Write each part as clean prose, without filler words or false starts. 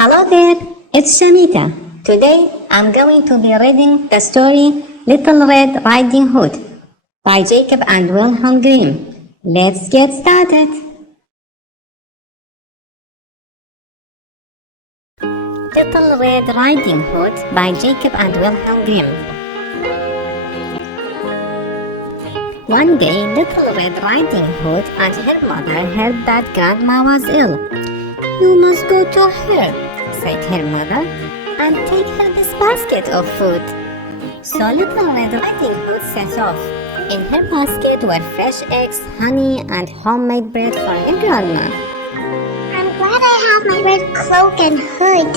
Hello there, it's Shamita. Today I'm going to be reading the story Little Red Riding Hood by Jacob and Wilhelm Grimm. Let's get started. Little Red Riding Hood by Jacob and Wilhelm Grimm. One day, Little Red Riding Hood and her mother heard that Grandma was ill. "You must go to her," said her mother, "and take her this basket of food." So Little Red Riding Hood set off. In her basket were fresh eggs, honey, and homemade bread for her grandma. "I'm glad I have my red cloak and hood,"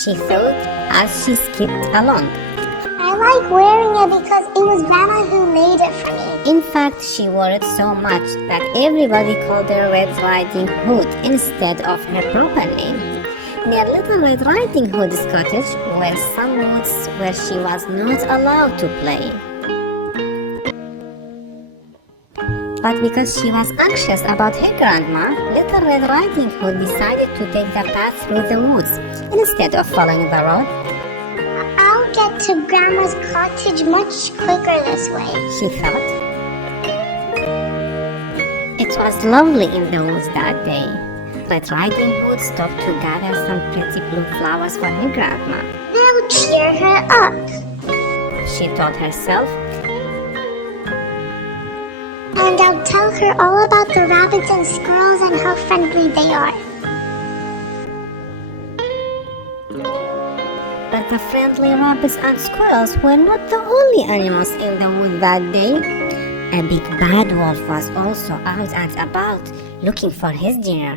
she thought as she skipped along. "I like wearing it because it was Grandma who made it for me." In fact, she wore it so much that everybody called her Red Riding Hood instead of her proper name. Near Little Red Riding Hood's cottage were some woods where she was not allowed to play. But because she was anxious about her grandma, Little Red Riding Hood decided to take the path through the woods instead of following the road. "I'll get to Grandma's cottage much quicker this way," she thought. It was lovely in the woods that day. Red Riding Hood stopped to gather some pretty blue flowers for her grandma. "They'll cheer her up," she told herself. "and I'll tell her all about the rabbits and squirrels and how friendly they are." But the friendly rabbits and squirrels were not the only animals in the wood that day. A big bad wolf was also out and about, looking for his dinner.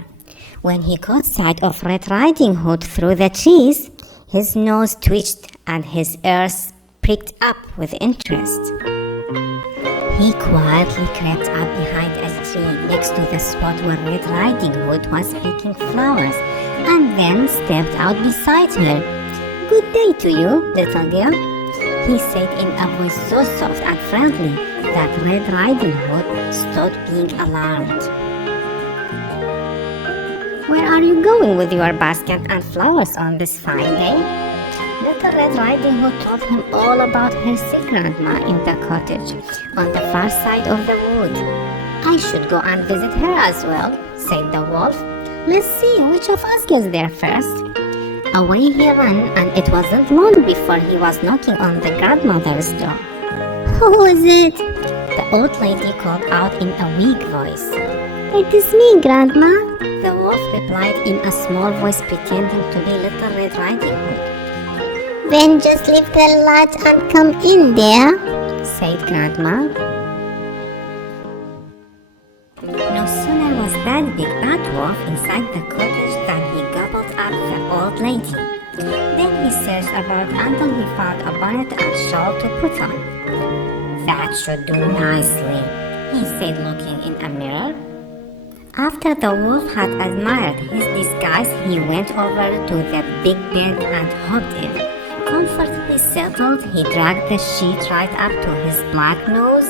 When he caught sight of Red Riding Hood through the trees, his nose twitched and his ears pricked up with interest. He quietly crept up behind a tree next to the spot where Red Riding Hood was picking flowers, and then stepped out beside her. "Good day to you, little girl," he said in a voice so soft and friendly that Red Riding Hood stopped being alarmed. "Where are you going with your basket and flowers on this fine day?" Little Red Riding Hood told him all about her sick grandma in the cottage on the far side of the wood. "I should go and visit her as well," said the wolf. "Let's see which of us gets there first." Away he ran, and it wasn't long before he was knocking on the grandmother's door. "Who is it?" the old lady called out in a weak voice. "It is me, Grandma," the wolf replied in a small voice pretending to be Little Red Riding Hood. "Then just leave the latch and come in there," said Grandma. No sooner was that big bad wolf inside the cottage than he gobbled up the old lady. Then he searched about until he found a bonnet and shawl to put on. "That should do nicely," he said, looking in a mirror. After the wolf had admired his disguise, he went over to the big bed and hopped in. Comfortably settled, he dragged the sheet right up to his black nose,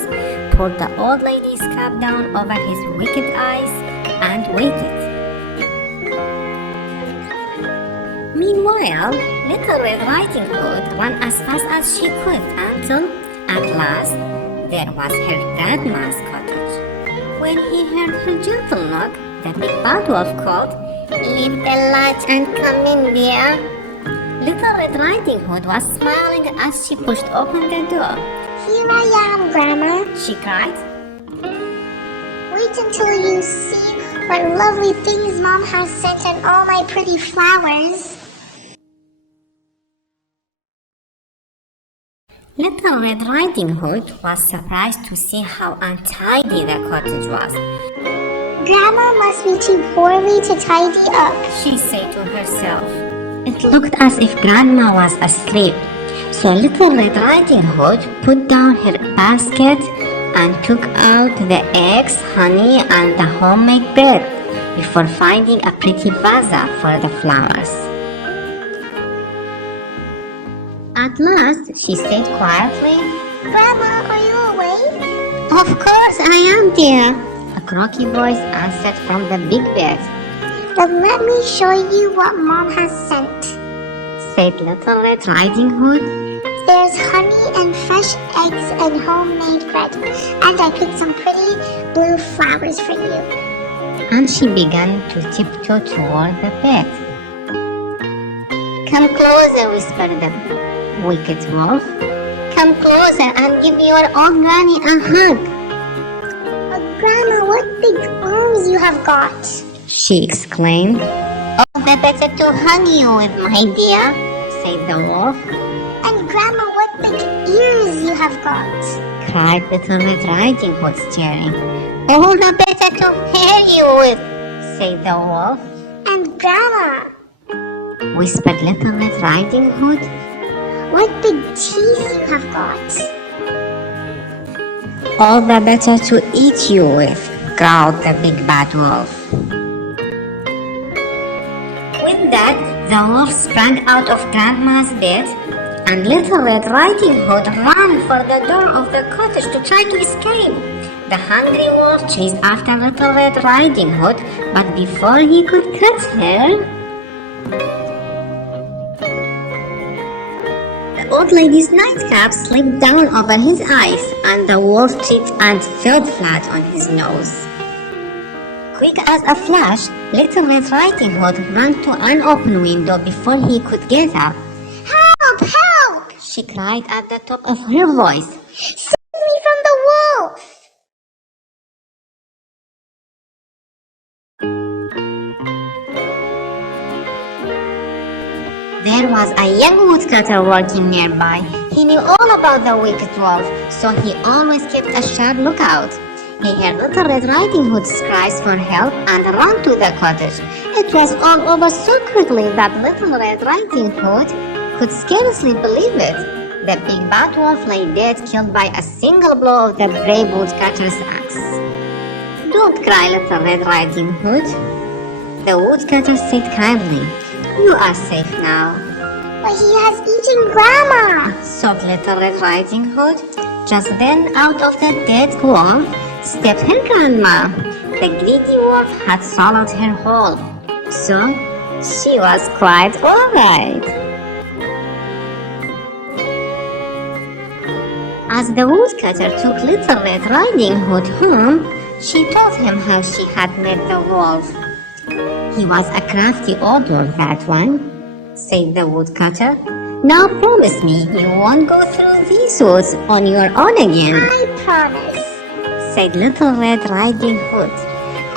pulled the old lady's cap down over his wicked eyes, and waited. Meanwhile, Little Red Riding Hood ran as fast as she could until, at last, there was her grandma's cottage. When he heard her gentle knock, the big bad wolf called, "Leave the latch and come in there." Little Red Riding Hood was smiling as she pushed open the door. "Here I am, Grandma." She cried. "Wait until you see what lovely things Mom has sent and all my pretty flowers." Little Red Riding Hood was surprised to see how untidy the cottage was. "Grandma must be too poorly to tidy up," she said to herself. It looked as if Grandma was asleep, so Little Red Riding Hood put down her basket and took out the eggs, honey, and the homemade bread before finding a pretty vase for the flowers. At last, she said quietly, "Grandma, are you awake?" "Of course I am, dear," a croaky voice answered from the big bed. Then let me show you what Mom has sent, said Little Red Riding Hood. There's honey and fresh eggs and homemade bread, and I picked some pretty blue flowers for you. And she began to tiptoe toward the bed. Come closer, whispered the wicked wolf. Come closer and give your old granny a hug. Oh, Grandma, what big arms you have got! She exclaimed. All the better to hug you with, my dear, said the wolf. And Grandma, what big ears you have got! Cried Little Red Riding Hood, staring. All the better to hear you with, said the wolf. And Grandma, whispered Little Red Riding Hood. What big teeth you have got! All the better to eat you with, growled the big bad wolf. With that, the wolf sprang out of Grandma's bed, and Little Red Riding Hood ran for the door of the cottage to try to escape. The hungry wolf chased after Little Red Riding Hood, but before he could catch her, the old lady's nightcap slipped down over his eyes, and the wolf tripped and fell flat on his nose. Quick as a flash, Little Red Riding Hood ran to an open window before he could get up. Help! Help! She cried at the top of her voice. Save me from the wolf! There was a young woodcutter working nearby. He knew all about the wicked wolf, so he always kept a sharp lookout. He heard Little Red Riding Hood's cries for help and ran to the cottage. It was all over so quickly that Little Red Riding Hood could scarcely believe it. The big bad wolf lay dead, killed by a single blow of the brave woodcutter's axe. Don't cry, Little Red Riding Hood, the woodcutter said kindly. You are safe now. But he has eaten Grandma! Sobbed Little Red Riding Hood. Just then, out of the dead wolf, stepped her grandma. The greedy wolf had swallowed her whole, so she was quite alright. As the woodcutter took Little Red Riding Hood home, she told him how she had met the wolf. He was a crafty old wolf, that one, said the woodcutter. Now promise me you won't go through these woods on your own again. I promise, said Little Red Riding Hood.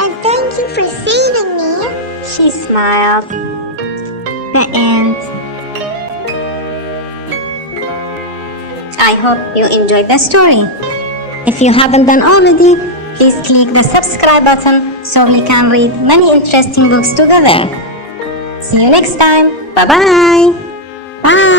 and thank you for saving me. She smiled. The end. I hope you enjoyed the story. If you haven't done already, please click the subscribe button so we can read many interesting books together. See you next time. Bye-bye. Bye.